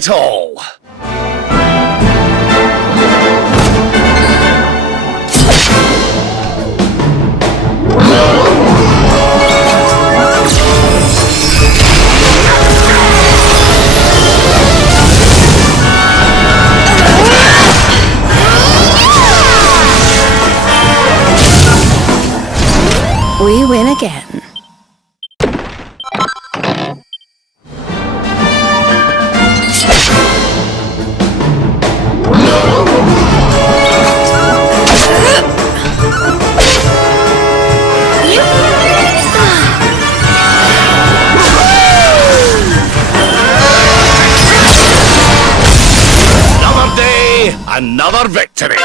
at all. We win again. Another day, another victory.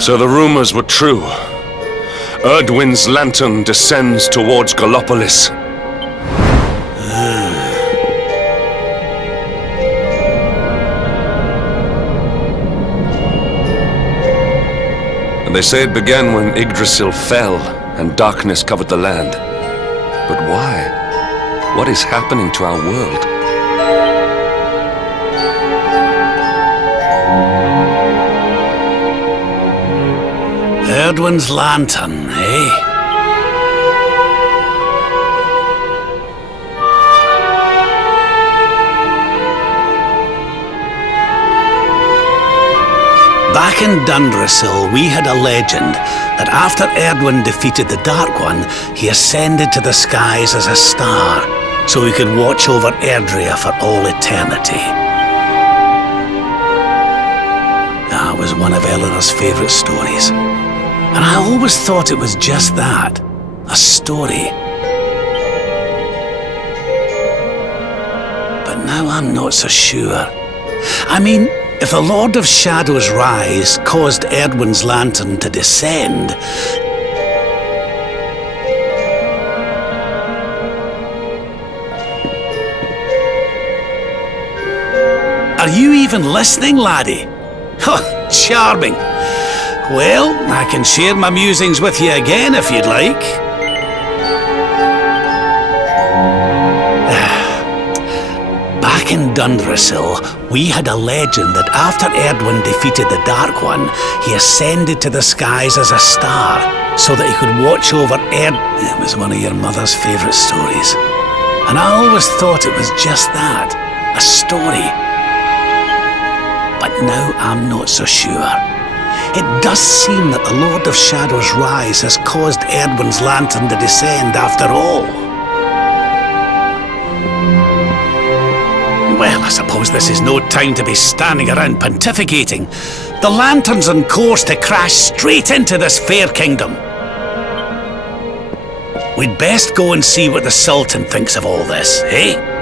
So the rumors were true. Erdwin's lantern descends towards Gallopolis. And they say it began when Yggdrasil fell and darkness covered the land. But why? What is happening to our world? Erdwin's lantern, eh? Back in Dundrasil, we had a legend that after Erdwin defeated the Dark One, he ascended to the skies as a star, so he could watch over Erdrea for all eternity. That was one of Eleanor's favourite stories. And I always thought it was just that, a story. But now I'm not so sure. I mean, if the Lord of Shadow's rise caused Erdwin's lantern to descend, are you even listening, laddie? Oh, charming. Well, I can share my musings with you again if you'd like. Back in Dundrasil, we had a legend that after Erdwin defeated the Dark One, he ascended to the skies as a star, so that he could watch over It was one of your mother's favourite stories. And I always thought it was just that, a story. But now I'm not so sure. It does seem that the Lord of Shadow's rise has caused Erdwin's lantern to descend after all. Well, I suppose this is no time to be standing around pontificating. The lantern's on course to crash straight into this fair kingdom. We'd best go and see what the Sultan thinks of all this, eh?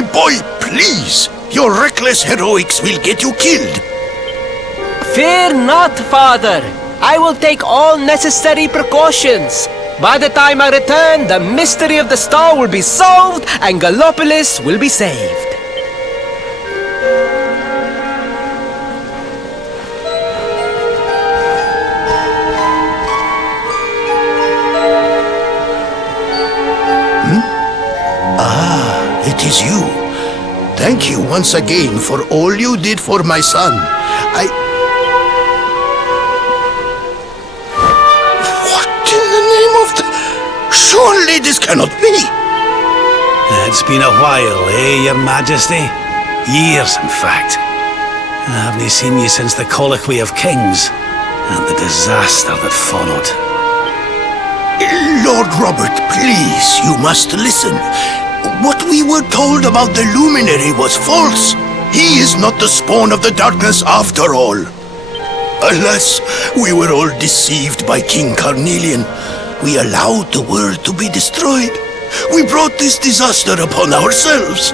my boy, please! Your reckless heroics will get you killed. Fear not, Father. I will take all necessary precautions. By the time I return, the mystery of the star will be solved and Gallopolis will be saved. It is you. Thank you once again for all you did for my son. What in the name of the... Surely this cannot be. It's been a while, Your Majesty? Years, in fact. I haven't seen you since the Colloquy of Kings and the disaster that followed. Lord Robert, please, you must listen. What we were told about the luminary was false. He is not the spawn of the darkness after all. Alas, we were all deceived by King Carnelian. We allowed the world to be destroyed. We brought this disaster upon ourselves.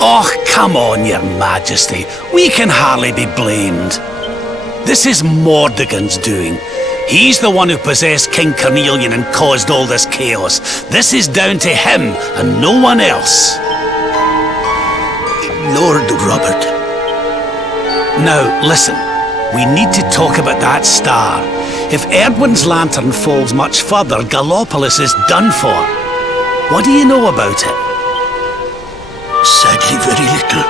Oh, come on, Your Majesty. We can hardly be blamed. This is Mordegon's doing. He's the one who possessed King Carnelian and caused all this chaos. This is down to him and no one else. Lord Robert. Now, listen. We need to talk about that star. If Erdwin's lantern falls much further, Gallopolis is done for. What do you know about it? Sadly, very little.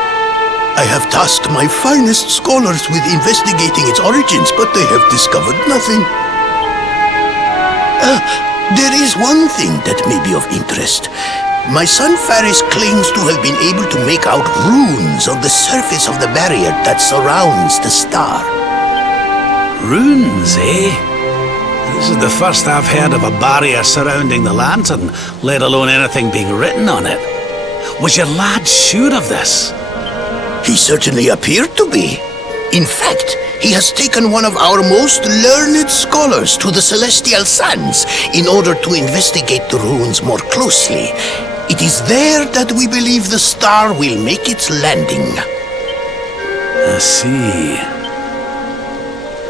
I have tasked my finest scholars with investigating its origins, but they have discovered nothing. There is one thing that may be of interest. My son Faris claims to have been able to make out runes on the surface of the barrier that surrounds the star. Runes, eh? This is the first I've heard of a barrier surrounding the lantern, let alone anything being written on it. Was your lad sure of this? He certainly appeared to be. In fact, he has taken one of our most learned scholars to the Celestial Sands in order to investigate the runes more closely. It is there that we believe the star will make its landing. I see.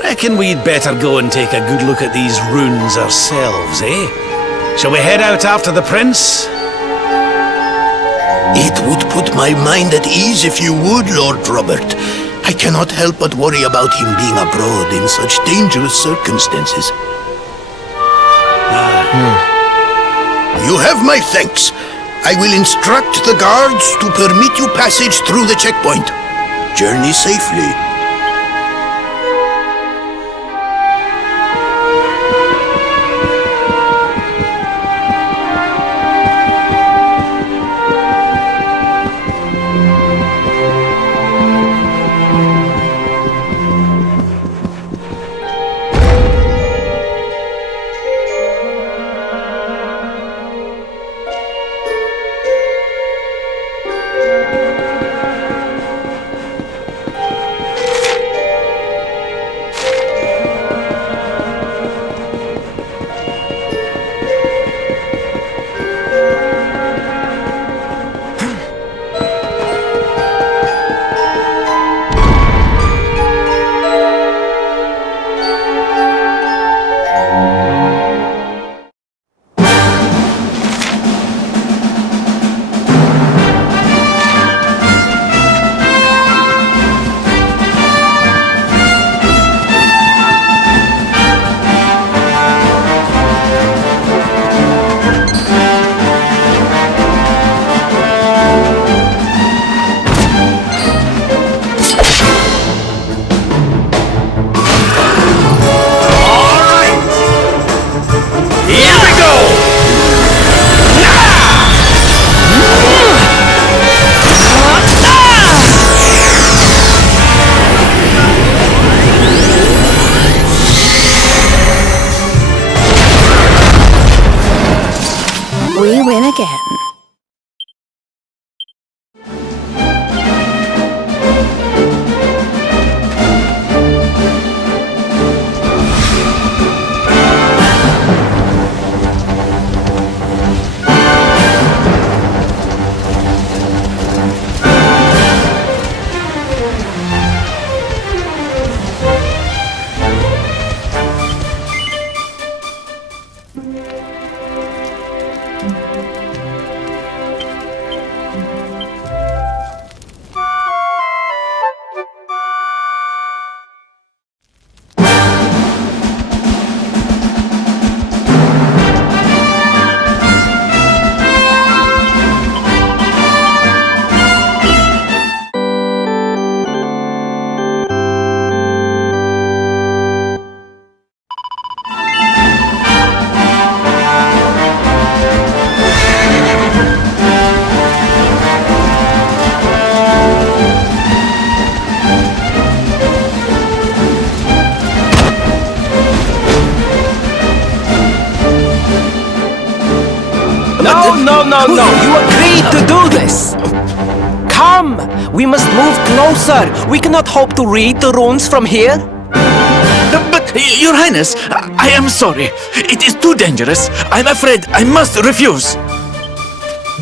Reckon we'd better go and take a good look at these runes ourselves, eh? Shall we head out after the prince? It would put my mind at ease if you would, Lord Robert. I cannot help but worry about him being abroad in such dangerous circumstances. You have my thanks. I will instruct the guards to permit you passage through the checkpoint. Journey safely. useless. Come, we must move closer. We cannot hope to read the runes from here. But, Your Highness, I am sorry. It is too dangerous. I'm afraid I must refuse.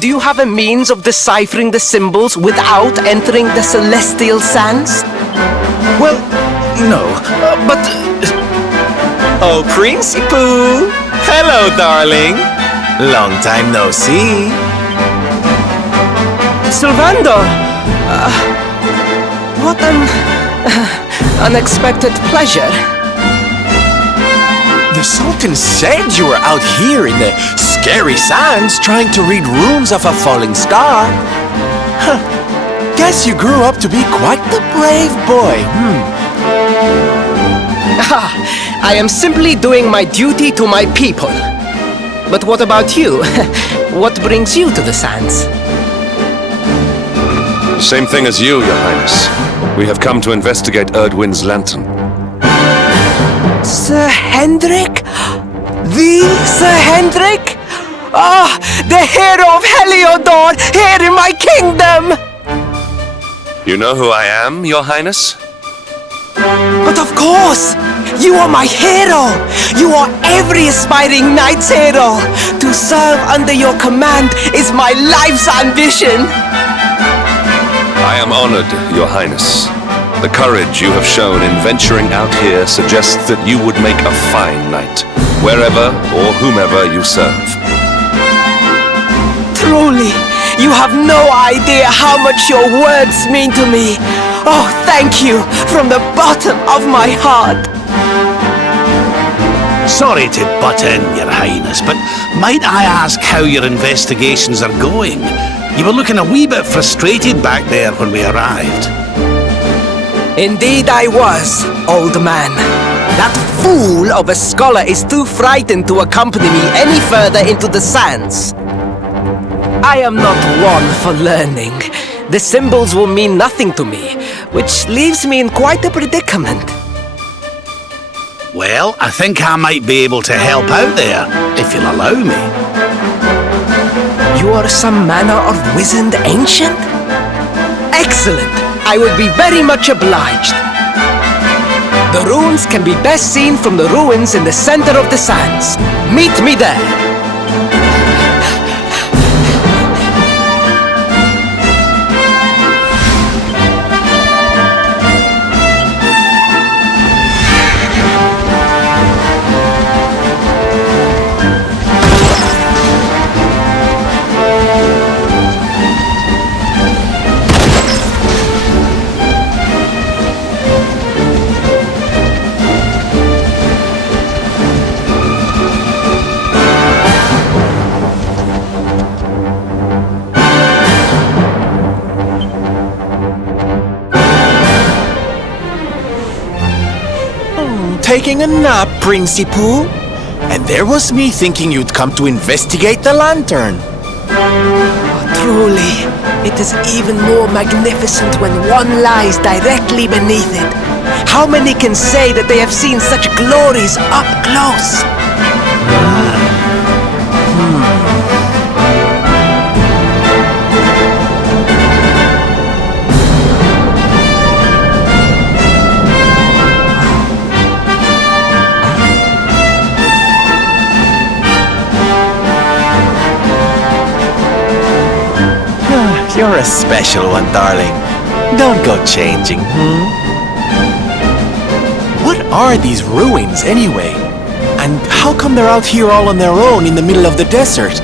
Do you have a means of deciphering the symbols without entering the celestial sands? Well, no, but... Oh, Princey Pooh! Hello, darling! Long time no see. Sylvando! What an unexpected pleasure. The Sultan said you were out here in the scary sands trying to read runes of a falling star. Huh. Guess you grew up to be quite the brave boy, I am simply doing my duty to my people. But what about you? What brings you to the sands? Same thing as you, Your Highness. We have come to investigate Erdwin's lantern. Sir Hendrik? The Sir Hendrik? Ah, the hero of Heliodor, here in my kingdom! You know who I am, Your Highness? But of course! You are my hero! You are every aspiring knight's hero! To serve under your command is my life's ambition! I am honored, Your Highness. The courage you have shown in venturing out here suggests that you would make a fine knight, wherever or whomever you serve. Truly, you have no idea how much your words mean to me. Oh, thank you from the bottom of my heart. Sorry to butt in, Your Highness, but might I ask how your investigations are going? You were looking a wee bit frustrated back there when we arrived. Indeed I was, old man. That fool of a scholar is too frightened to accompany me any further into the sands. I am not one for learning. The symbols will mean nothing to me, which leaves me in quite a predicament. Well, I think I might be able to help out there, if you'll allow me. You are some manner of wizened ancient? Excellent! I would be very much obliged. The runes can be best seen from the ruins in the center of the sands. Meet me there! Taking a nap, Princey Pooh. And there was me thinking you'd come to investigate the lantern. Truly, it is even more magnificent when one lies directly beneath it. How many can say that they have seen such glories up close? You're a special one, darling. Don't go changing, What are these ruins, anyway? And how come they're out here all on their own in the middle of the desert?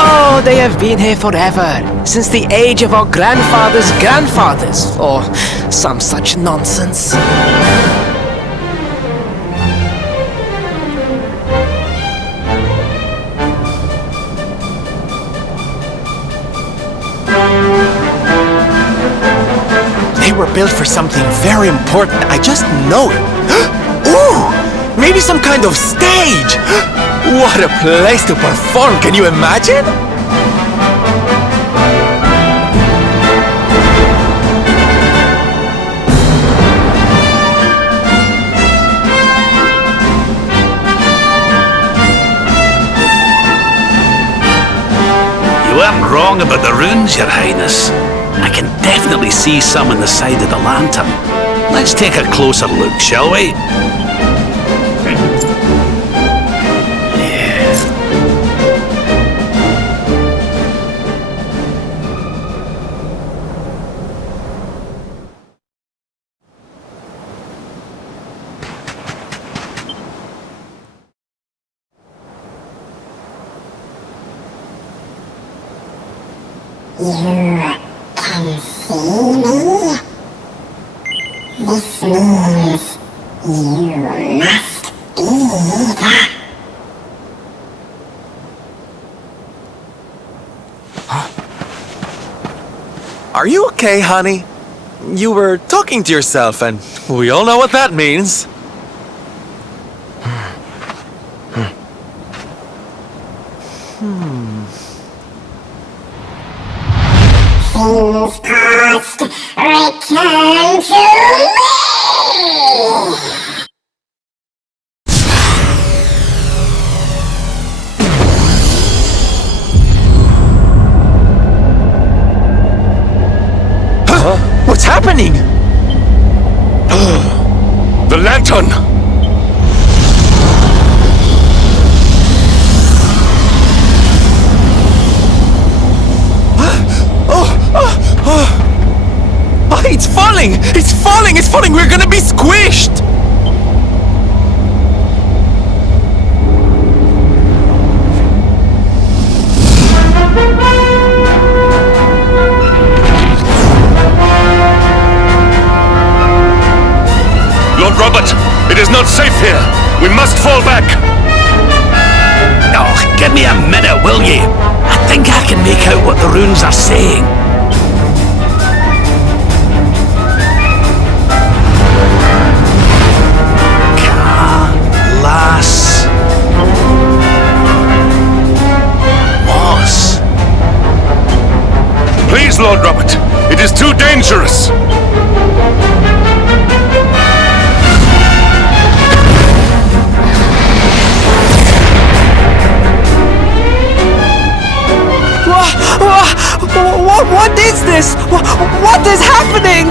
Oh, they have been here forever, since the age of our grandfathers' grandfathers, or some such nonsense. They were built for something very important. I just know it. Ooh! Maybe some kind of stage! What a place to perform! Can you imagine? weren't wrong about the runes, Your Highness. I can definitely see some on the side of the lantern. Let's take a closer look, shall we? You can see me? This means you must be the... Are you okay, honey? You were talking to yourself, and we all know what that means. Things past, return to me! What's happening? The lantern! Oh, it's falling! It's falling! It's falling! We're gonna be squished! Lord Robert, it is not safe here. We must fall back. Oh, give me a minute, will ye? I think I can make out what the runes are saying. Las Moss. Please, Lord Robert, it is too dangerous. What is this? What is happening?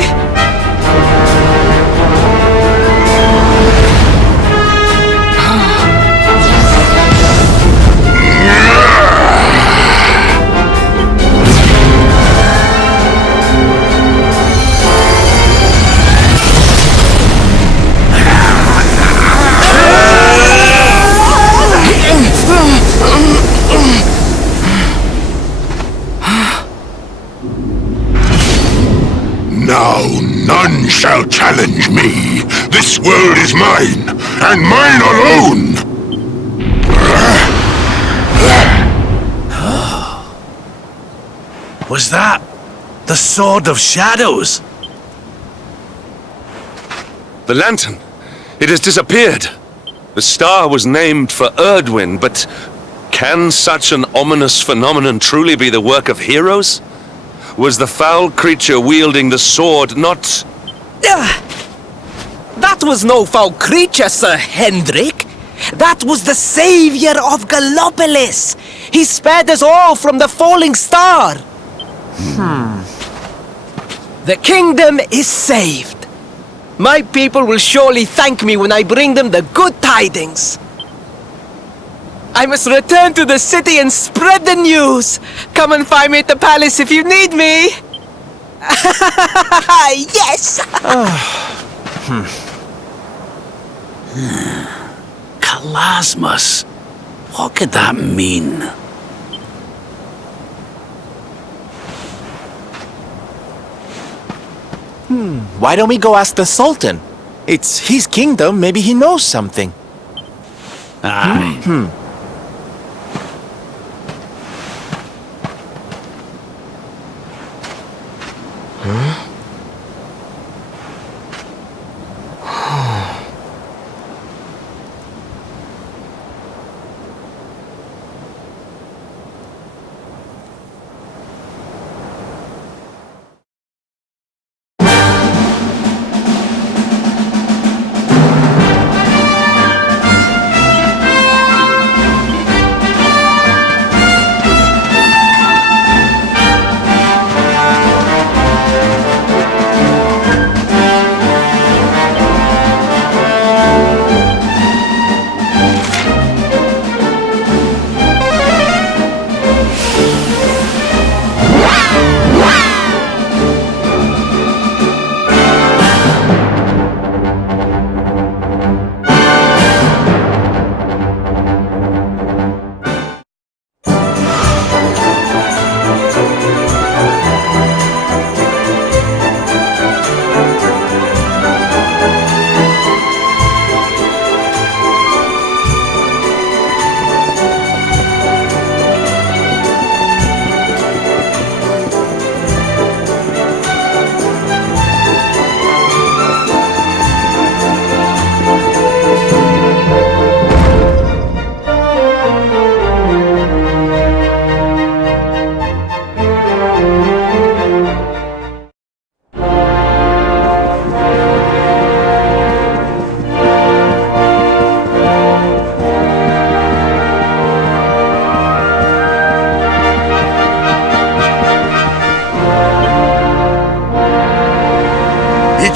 Now none shall challenge me. This world is mine, and mine alone! Was that the Sword of Shadows? The lantern. It has disappeared. The star was named for Erdwin, but can such an ominous phenomenon truly be the work of heroes? Was the foul creature wielding the sword not... That was no foul creature, Sir Hendrik. That was the savior of Gallopolis. He spared us all from the falling star. The kingdom is saved. My people will surely thank me when I bring them the good tidings. I must return to the city and spread the news. Come and find me at the palace if you need me. Yes! Kalasmus. What could that mean? Why don't we go ask the Sultan? It's his kingdom, maybe he knows something. Aye.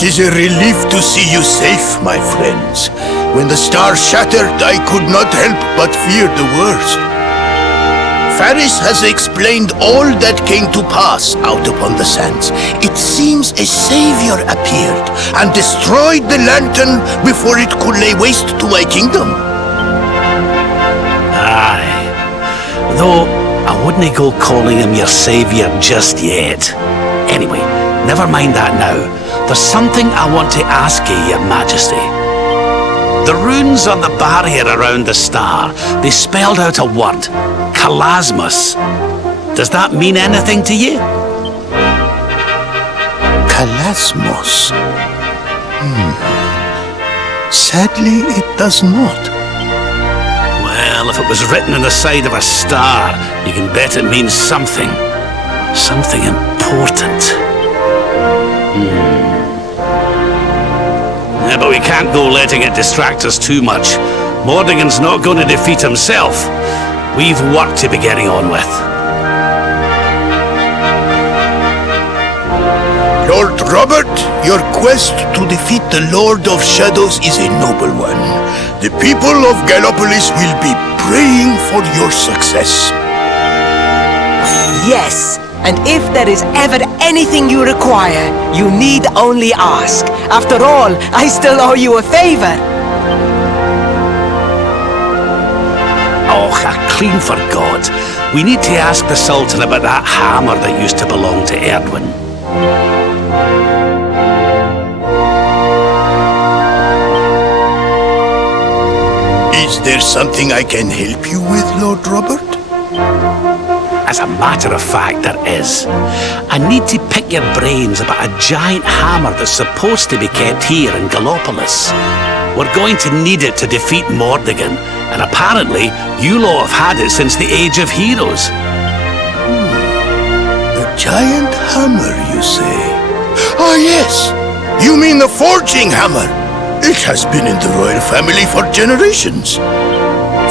'Tis a relief to see you safe, my friends. When the star shattered, I could not help but fear the worst. Faris has explained all that came to pass out upon the sands. It seems a savior appeared and destroyed the lantern before it could lay waste to my kingdom. Aye. Though, I wouldn't go calling him your saviour just yet. Anyway, never mind that now. There's something I want to ask you, your majesty. The runes on the barrier around the star, they spelled out a word. Kalasmus. Does that mean anything to you? Kalasmos. Sadly, it does not. Well, if it was written on the side of a star, you can bet it means something. Something important. Yeah, but we can't go letting it distract us too much. Mordegon's not going to defeat himself. We've work to be getting on with. Lord Robert, your quest to defeat the Lord of Shadows is a noble one. The people of Gallopolis will be praying for your success. Yes, and if there is ever anything you require, you need only ask. After all, I still owe you a favor. Oh, I clean forgot. We need to ask the Sultan about that hammer that used to belong to Erdwin. Is there something I can help you with, Lord Robert? As a matter of fact, there is. I need to pick your brains about a giant hammer that's supposed to be kept here in Gallopolis. We're going to need it to defeat Mordegon, and apparently, you lot have had it since the Age of Heroes. A giant hammer, you say? Ah, yes! You mean the forging hammer? It has been in the royal family for generations.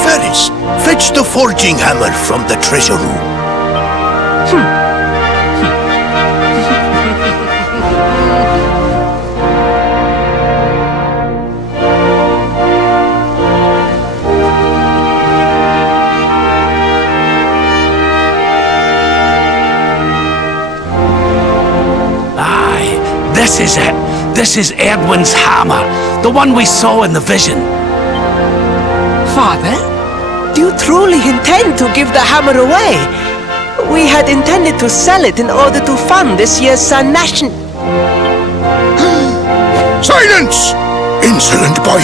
Faris, fetch the forging hammer from the treasure room. This is it. This is Erdwin's hammer, the one we saw in the vision. Father, do you truly intend to give the hammer away? We had intended to sell it in order to fund this year's Sun Nation. Silence! Insolent boy!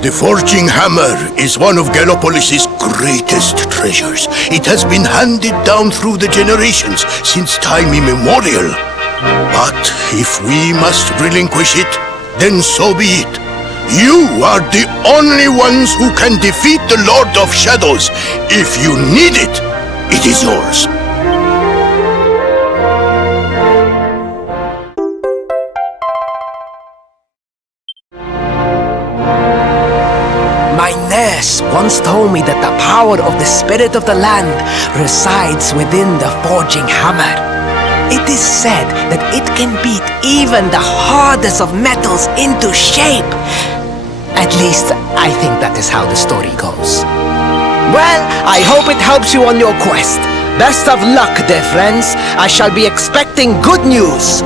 The forging hammer is one of Gallopolis' greatest treasures. It has been handed down through the generations since time immemorial. But if we must relinquish it, then so be it. You are the only ones who can defeat the Lord of Shadows. If you need it, it is yours. My nurse once told me that the power of the spirit of the land resides within the forging hammer. It is said that it can beat even the hardest of metals into shape. At least, I think that is how the story goes. Well, I hope it helps you on your quest. Best of luck, dear friends. I shall be expecting good news.